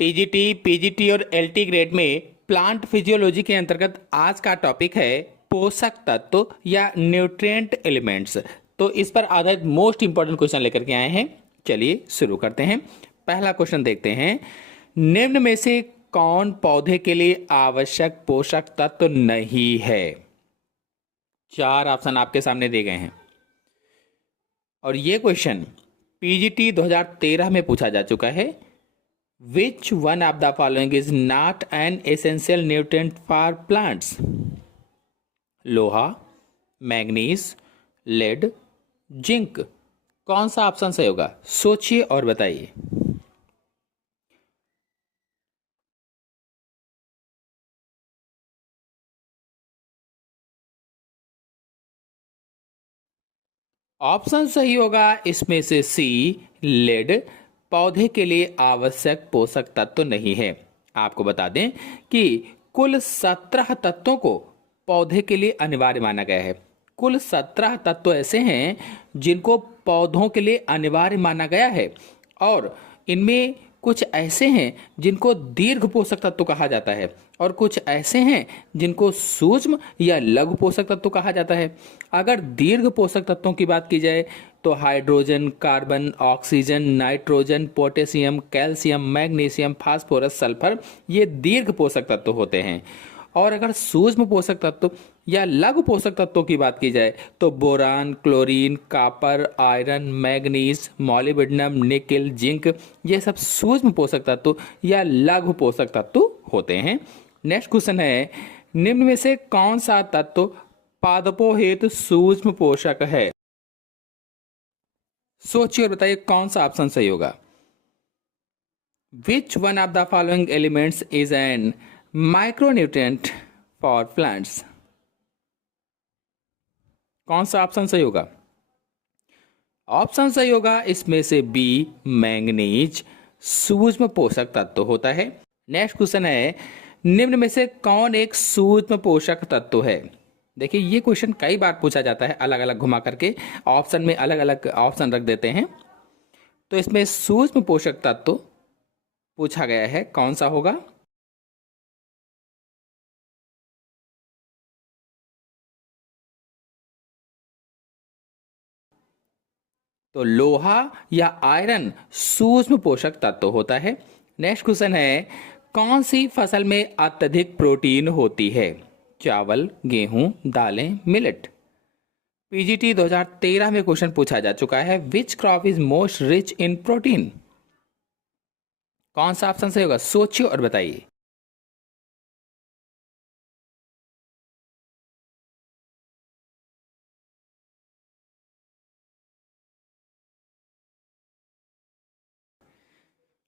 TGT, PGT और LT grade में plant physiology के अंतर्गत आज का टॉपिक है पोषक तत्व या न्यूट्रिएंट एलिमेंट्स। तो इस पर आधारित मोस्ट इंपॉर्टेंट क्वेश्चन लेकर के आए हैं। चलिए शुरू करते हैं। पहला क्वेश्चन देखते हैं, निम्न में से कौन पौधे के लिए आवश्यक पोषक तत्व नहीं है? 4 ऑप्शन आपके सामने दिए गए हैं और ये क्वेश्चन पीजीटी 2013 में पूछा जा चुका है। Which one of the following is not an essential nutrient for plants? लोहा, मैग्नीज, लेड, जिंक। कौन सा ऑप्शन सही होगा? सोचिए और बताइए। ऑप्शन सही होगा इसमें से सी, लेड पौधे के लिए आवश्यक पोषक तत्व नहीं है। आपको बता दें कि कुल 17 तत्वों को पौधे के लिए अनिवार्य माना गया है। कुल 17 तत्व ऐसे हैं जिनको पौधों के लिए अनिवार्य माना गया है और इनमें कुछ ऐसे हैं जिनको दीर्घ पोषक तत्व कहा जाता है और कुछ ऐसे हैं जिनको सूक्ष्म या लघु पोषक तत्व कहा जाता है। अगर दीर्घ पोषक तत्वों की बात की जाए तो hydrogen, carbon, oxygen, nitrogen, potassium, calcium, magnesium, phosphorus, sulphur ये दीर्घ पोषक तत्व होते हैं। और अगर सूक्ष्म पोषक तत्व या लघु पोषक तत्वों की बात की जाए तो boron, chlorine, copper, iron, manganese, molybdenum, nickel, zinc ये सब सूक्ष्म पोषक तत्व या लघु पोषक तत्व होते हैं। नेक्स्ट क्वेश्चन है, निम्न में से कौन सा तत्व पादपों हेतु सूक्ष्म पोषक है? सोचिए और बताइए कौन सा ऑप्शन सही होगा। Which one of the following elements is an micronutrient for plants? कौन सा ऑप्शन सही होगा? ऑप्शन सही होगा इसमें से बी, मैंगनीज सूक्ष्म पोषक तत्व होता है। नेक्स्ट क्वेश्चन है, निम्न में से कौन एक सूक्ष्म पोषक तत्व है? देखिए ये क्वेश्चन कई बार पूछा जाता है, अलग अलग घुमा करके ऑप्शन में अलग अलग ऑप्शन रख देते हैं। तो इसमें सूक्ष्म पोषक तत्व पूछा गया है, कौन सा होगा? तो लोहा या आयरन सूक्ष्म पोषक तत्व होता है। नेक्स्ट क्वेश्चन है, कौन सी फसल में अत्यधिक प्रोटीन होती है? चावल, गेहूं, दालें, मिलेट। पीजीटी 2013 में क्वेश्चन पूछा जा चुका है, which crop is most rich in protein? कौन सा ऑप्शन सही होगा? सोचिए और बताइए।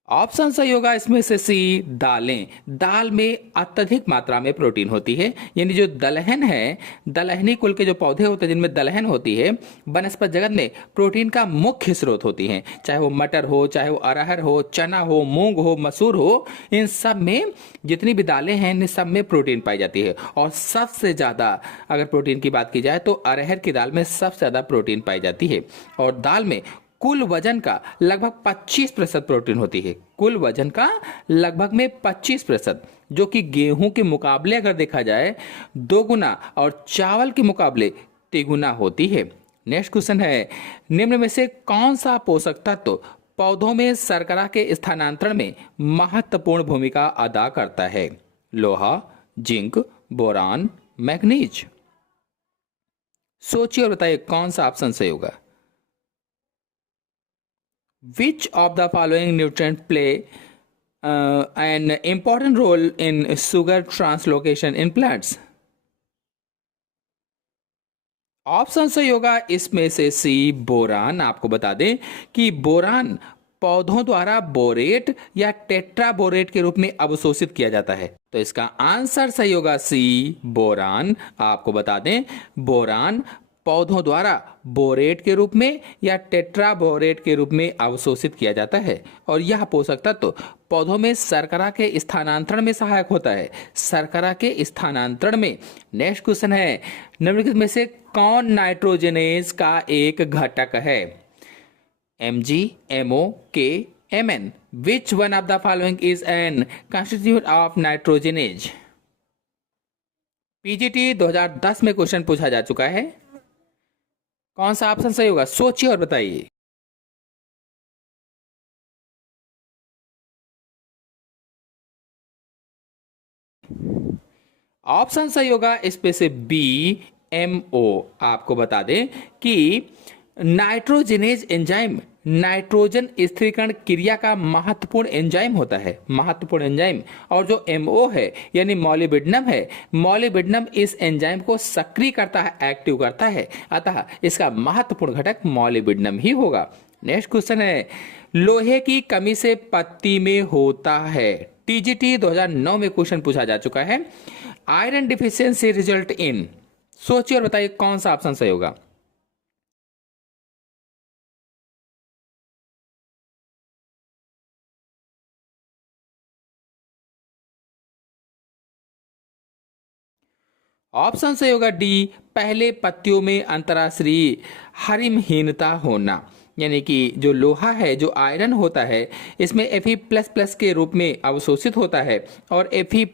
ऑप्शन सही होगा इसमें से सी, दालें। दाल में अत्यधिक मात्रा में प्रोटीन होती है, यानी जो दलहन है, दलहनी कुल के जो पौधे होते हैं जिनमें दलहन होती है, वनस्पति जगत में प्रोटीन का मुख्य स्रोत होती हैं। चाहे वो मटर हो, चाहे वो अरहर हो, चना हो, मूंग हो, मसूर हो, इन सब में जितनी भी दालें हैं इन सब में प्रोटीन पाई जाती है। और सबसे ज़्यादा अगर प्रोटीन की बात की जाए तो अरहर की दाल में सबसे ज़्यादा प्रोटीन पाई जाती है। और दाल में कुल वजन का लगभग 25% प्रोटीन होती है। कुल वजन का लगभग में 25%, जो कि गेहूं के मुकाबले अगर देखा जाए 2 गुना और चावल के मुकाबले 3 गुना होती है। नेक्स्ट क्वेश्चन है, निम्न में से कौन सा पोषक तत्व पौधों में शर्करा के स्थानांतरण में महत्वपूर्ण भूमिका अदा करता है? लोहा, जिंक, बोरान, मैग्नीज। सोचिए और बताइए कौन सा ऑप्शन सही होगा। Which of the following nutrients play an important role in sugar translocation in plants? Option सही होगा इसमें से सी, बोरान। आपको बता दें कि बोरान पौधों द्वारा बोरेट या टेट्राबोरेट के रूप में अवशोषित किया जाता है। तो इसका आंसर सही होगा सी, बोरान। आपको बता दें बोरान पौधों द्वारा बोरेट के रूप में या टेट्राबोरेट के रूप में अवशोषित किया जाता है और यह पोषक तत्व पौधों में शर्करा के स्थानांतरण में सहायक होता है। शर्करा के स्थानांतरण में। नेक्स्ट क्वेश्चन है, निम्नलिखित में से कौन नाइट्रोजनेज का एक घटक है? Mg, MO, K, Mn, which one of the following is an constituent of nitrogenase? PGT 2010 में क्वेश्चन पूछा जा चुका है। कौन सा ऑप्शन सही होगा, सोचिए और बताइए। ऑप्शन सही होगा इसमें से बी, एमओ। आपको बता दें कि नाइट्रोजिनेज एंजाइम नाइट्रोजन स्थिरीकरण क्रिया का महत्वपूर्ण एंजाइम होता है, महत्वपूर्ण एंजाइम। और जो एमओ है यानी मॉलिब्डेनम है, मॉलिब्डेनम इस एंजाइम को सक्रिय करता है, एक्टिव करता है, अतः इसका महत्वपूर्ण घटक मॉलिब्डेनम ही होगा। नेक्स्ट क्वेश्चन है, लोहे की कमी से पत्ती में होता है। टीजीटी 2009 में क्वेश्चन पूछा जा चुका है। आयरन डिफिशियंसी रिजल्ट इन, सोचिए और बताइए कौन सा ऑप्शन सही होगा। ऑप्शन सही होगा डी, पहले पत्तियों में अंतराश्री हरिमहीनता होना। यानी कि जो लोहा है, जो आयरन होता है, इसमें Fe++ के रूप में अवशोषित होता है और Fe++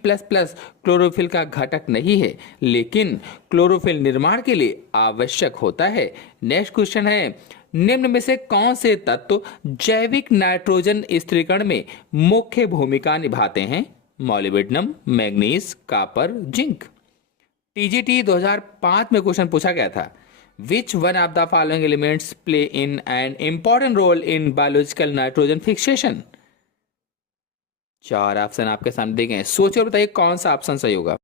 क्लोरोफिल का घटक नहीं है, लेकिन क्लोरोफिल निर्माण के लिए आवश्यक होता है। नेक्स्ट क्वेश्चन है, निम्न में से कौन से तत्व जैविक नाइट्रोजन स्थिरीकरण में मुख्य भूमिका निभाते हैं? Molybdenum, manganese, copper, zinc. TGT 2005 में क्वेश्चन पूछा गया था। Which one of the following elements play in an important role in biological nitrogen fixation? चार ऑप्शन आपके सामने दिए गए, सोचिए और बताइए कौन सा ऑप्शन सही होगा।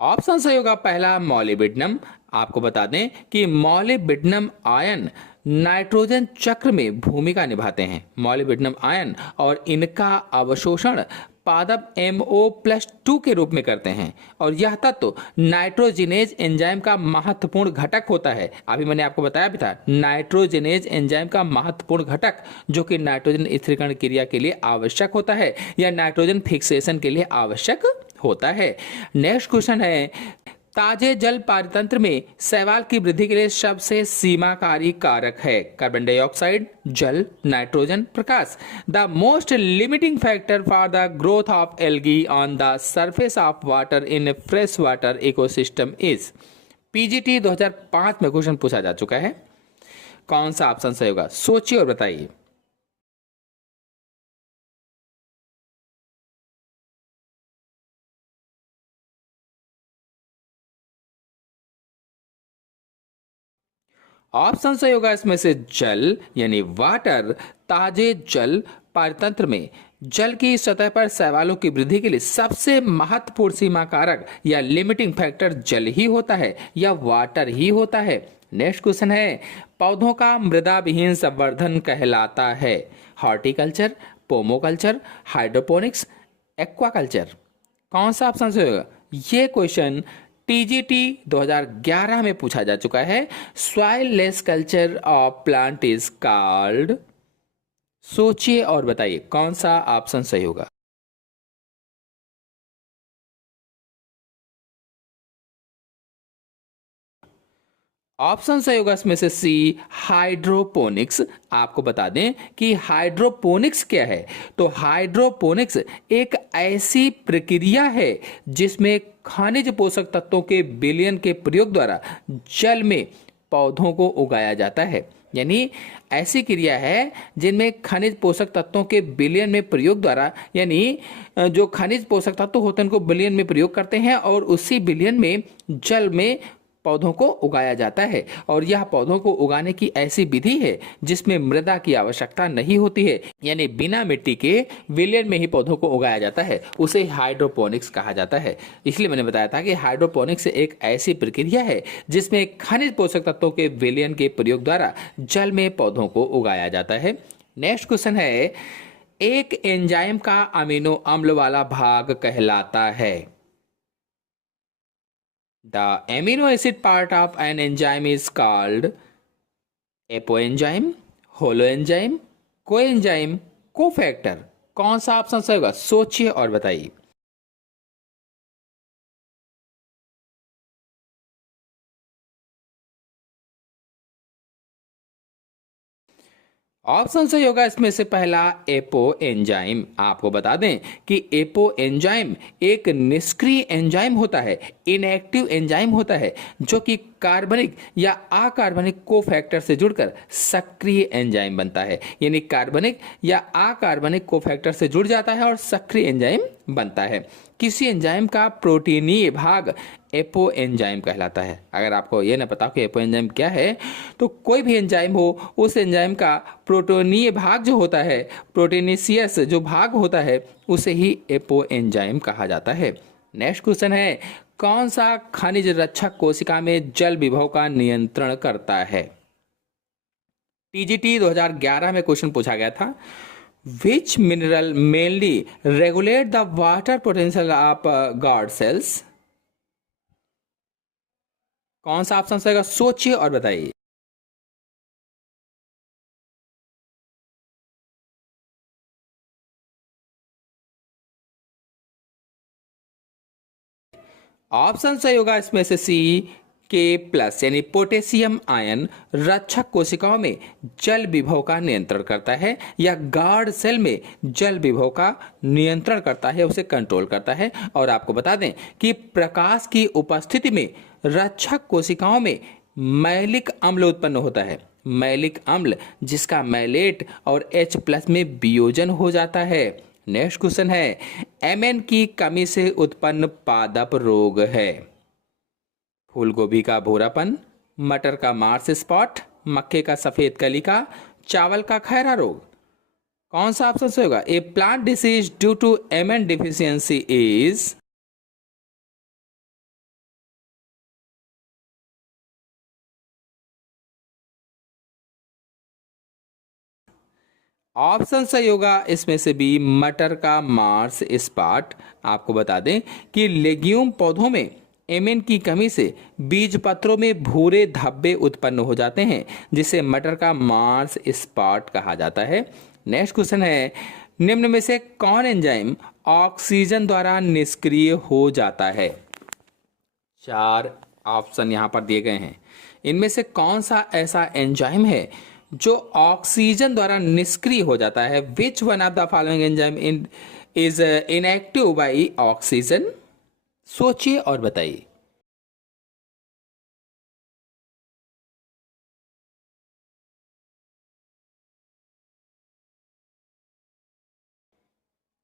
ऑप्शन सही होगा पहला, मॉलिब्डेनम। आपको बता दें कि मॉलिब्डेनम आयन नाइट्रोजन चक्र में भूमिका निभाते हैं, मॉलिब्डेनम आयन, और इनका अवशोषण पादप MO+2 के रूप में करते हैं। और यह तत्व नाइट्रोजिनेज एंजाइम का महत्वपूर्ण घटक होता है। अभी मैंने आपको बताया भी था, नाइट्रोजिनेज एंजाइम का महत्वपूर्ण घटक जो कि नाइट्रोजन स्थिरीकरण क्रिया के लिए आवश्यक होता है या नाइट्रोजन फिक्सेशन के लिए आवश्यक होता है। नेक्स्ट क्वेश्चन है, ताजे जल पारतंत्र में शैवाल की वृद्धि के लिए सबसे सीमाकारी कारक है? कार्बन डाइऑक्साइड, जल, nitrogen, Prakash. The most limiting factor for the growth of algae on the surface of water in fresh water ecosystem is? PGT 2005 में क्वेश्चन पूछा जा चुका है। कौन सा ऑप्शन सही होगा, सोचिए और बताइए। ऑप्शन सही होगा इसमें से जल यानी वाटर। ताजे जल पारतंत्र में जल की सतह पर शैवालों की वृद्धि के लिए सबसे महत्वपूर्ण सीमा कारक या लिमिटिंग फैक्टर जल ही होता है या वाटर ही होता है। नेक्स्ट क्वेश्चन है, पौधों का मृदा विहीन संवर्धन कहलाता है? Horticulture, pomoculture, hydroponics, aquaculture. कौन सा ऑप्शन सही होगा? ये क्वेश्चन टीजीटी 2011 में पूछा जा चुका है। Soil less culture of plant is called. सोचिए और बताइए कौन सा ऑप्शन सही होगा। ऑप्शन सही होगा इसमें से सी, हाइड्रोपोनिक्स। आपको बता दें कि हाइड्रोपोनिक्स क्या है। तो हाइड्रोपोनिक्स एक ऐसी प्रक्रिया है जिसमें खनिज पोषक तत्वों के विलयन के प्रयोग द्वारा जल में पौधों को उगाया जाता है। यानी ऐसी क्रिया है जिनमें खनिज पोषक तत्वों के विलयन में प्रयोग द्वारा, यानी जो खनिज पोषक तत्व होते हैं उनको विलयन में प्रयोग करते हैं और उसी विलयन में जल में पौधों को उगाया जाता है। और यह पौधों को उगाने की ऐसी विधि है जिसमें मृदा की आवश्यकता नहीं होती है, यानी बिना मिट्टी के विलयन में ही पौधों को उगाया जाता है, उसे हाइड्रोपोनिक्स कहा जाता है। इसलिए मैंने बताया था कि हाइड्रोपोनिक्स एक ऐसी प्रक्रिया है जिसमें खनिज पोषक तत्वों के विलयन के प्रयोग द्वारा जल में पौधों को उगाया जाता है। नेक्स्ट क्वेश्चन है, एक एंजाइम का अमीनो अम्ल वाला भाग कहलाता है? The amino acid part of an enzyme is called apoenzyme, holoenzyme, coenzyme, cofactor। कौन सा ऑप्शन सही होगा, सोचिए और बताइए। ऑप्शन सही होगा इसमें से पहला एपो एंजाइम। आपको बता दें कि एपो एंजाइम एक निष्क्रिय एंजाइम होता है, इनएक्टिव एंजाइम होता है, जो कि कार्बनिक या अकार्बनिक कोफैक्टर से जुड़कर सक्रिय एंजाइम बनता है। यानी कार्बनिक या अकार्बनिक कोफैक्टर से जुड़ जाता है और सक्रिय एंजाइम बनता है। किसी एंजाइम का प्रोटीनीय भाग एपो एंजाइम कहलाता है। अगर आपको ये ना पता हो कि एपो एंजाइम क्या है, तो कोई भी एंजाइम हो उस एंजाइम का प्रोटीनीय भाग जो होता है, प्रोटीनिशियस जो भाग होता है, उसे ही एपो एंजाइम कहा जाता है। नेक्स्ट क्वेश्चन है, कौन सा खनिज रक्षक कोशिका में जल विभव का नियंत्रण करता है? टीजीटी 2011 में क्वेश्चन पूछा गया था। Which mineral mainly regulate the water potential of guard cells? कौन सा ऑप्शन सही होगा, सोचिए और बताइए। ऑप्शन सही होगा इसमें से सी, के प्लस, यानी पोटेशियम आयन रक्षक कोशिकाओं में जल विभव का नियंत्रण करता है या गार्ड सेल में जल विभव का नियंत्रण करता है, उसे कंट्रोल करता है। और आपको बता दें कि प्रकाश की उपस्थिति में रक्षक कोशिकाओं में मैलिक अम्ल उत्पन्न होता है। मैलिक अम्ल जिसका मैलेट और H+ में वियोजन हो जाता है। नेक्स्ट क्वेश्चन है, Mn की कमी से उत्पन्न पादप रोग है? फूल गोभी का भूरापन, मटर का मार्स स्पॉट, मक्के का सफेद कलिका, चावल का खैरा रोग। कौन सा ऑप्शन सही होगा? A plant disease due to Mn deficiency is. Option सही होगा इसमें से बी, मटर का मार्स स्पॉट। आपको बता दें कि लेग्यूम पौधों में एमिन की कमी से बीज पत्रों में भूरे धब्बे उत्पन्न हो जाते हैं, जिसे मटर का मार्स स्पॉट कहा जाता है। नेक्स्ट क्वेश्चन है, निम्न में से कौन एंजाइम ऑक्सीजन द्वारा निष्क्रिय हो जाता है? 4 ऑप्शन यहां पर दिए गए हैं। इनमें से कौन सा ऐसा एंजाइम है जो ऑक्सीजन द्वारा निष्क्रिय हो जाता है? Which one of the following enzyme is inactive by oxygen? सोचिए और बताइए।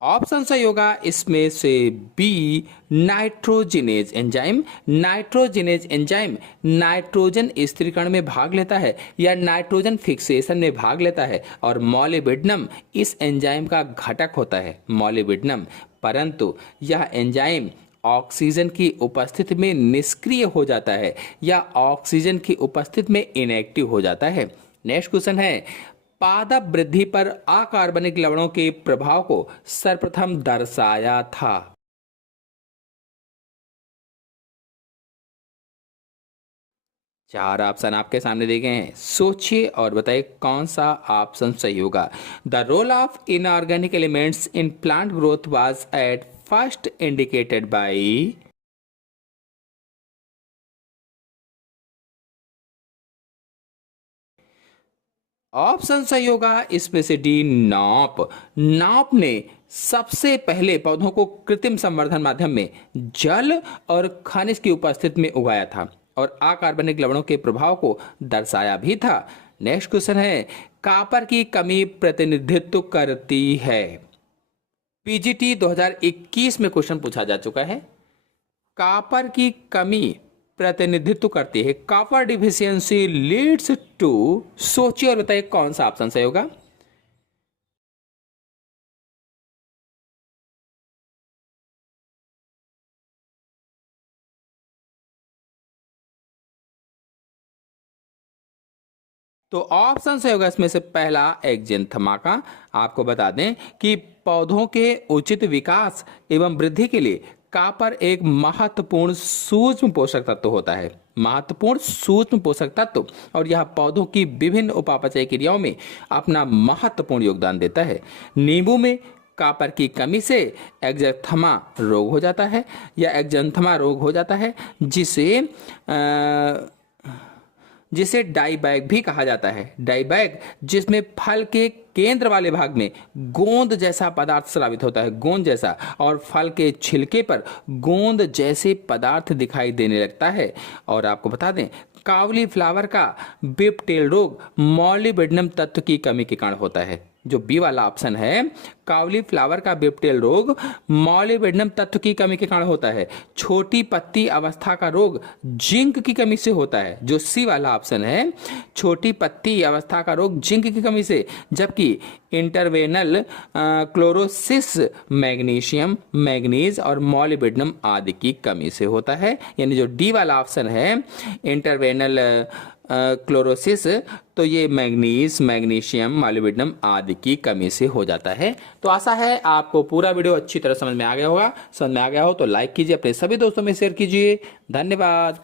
ऑप्शन सही होगा इसमें से B, nitrogenase enzyme. Nitrogenase enzyme nitrogen स्थिरीकरण में भाग लेता है या नाइट्रोजन फिक्सेशन में भाग लेता है, और मॉलिब्डेनम इस एंजाइम का घटक होता है, मॉलिब्डेनम। परंतु यह एंजाइम ऑक्सीजन की उपस्थिति में निष्क्रिय हो जाता है या ऑक्सीजन की उपस्थिति में इनएक्टिव हो जाता है। नेक्स्ट क्वेश्चन है, पादप वृद्धि पर अकार्बनिक लवणों के प्रभाव को सर्वप्रथम दर्शाया था? चार ऑप्शन आपके सामने दिए गए हैं, सोचिए और बताइए कौन सा ऑप्शन सही होगा। The role of inorganic elements in plant growth was at first indicated by. Option सही होगा इसमें से डी, नॉप। नॉप ने सबसे पहले पौधों को कृत्रिम संवर्धन माध्यम में जल और खनिज की उपस्थिति में उगाया था और अकार्बनिक लवणों के प्रभाव को दर्शाया भी था। नेक्स्ट क्वेश्चन है, कॉपर की कमी प्रतिनिधित्व करती है? पीजीटी 2021 में क्वेश्चन पूछा जा चुका है। कॉपर की कमी प्रतिनिधित्व करती है, कॉपर डिफिशियंसी लीड्स टू। सोचिए और बताइए कौन सा ऑप्शन सही होगा। तो ऑप्शन सही होगा इसमें से पहला, एक्जेंथमा का। आपको बता दें कि पौधों के उचित विकास एवं वृद्धि के लिए कॉपर एक महत्वपूर्ण सूक्ष्म पोषक तत्व होता है, महत्वपूर्ण सूक्ष्म पोषक तत्व, और यह पौधों की विभिन्न उपापचय क्रियाओं में अपना महत्वपूर्ण योगदान देता है। नींबू में कॉपर की कमी से एक्जेंथमा रोग हो जाता है या एक्जेंथमा रोग हो जाता है, जिसे डाइबैक भी कहा जाता है। डाइबैक जिसमें फल के केंद्र वाले भाग में गोंद जैसा पदार्थ स्रावित होता है, गोंद जैसा, और फल के छिलके पर गोंद जैसे पदार्थ दिखाई देने लगता है। और आपको बता दें, काउलीफ्लावर का बिप्टेल रोग मॉलिबेडनम तत्व की कमी के कारण होता है। जो बी वाला ऑप्शन है, काउलीफ्लावर का बिप्टेल रोग मॉलिबेडनम तत्व की कमी के कारण होता है। छोटी पत्ती अवस्था का रोग जिंक की कमी से होता है। जो सी वाला ऑप्शन है, छोटी पत्ती अवस्था का रोग जिंक की कमी से, जबकि इंटरवेनल क्लोरोसिस मैग्नीशियम, मैग्नीज और मॉलिबेडनम आदि की कमी से होता है। यानी जो डी वाला ऑप्शन है, इंटरवेनल क्लोरोसिस, तो ये मैग्नीज, मैग्नीशियम, मॉलिबेडनम आदि की कमी से हो जाता है। तो आशा है आपको पूरा वीडियो अच्छी तरह समझ में आ गया होगा। समझ में आ गया हो तो लाइक कीजिए, अपने सभी दोस्तों में शेयर कीजिए। धन्यवाद।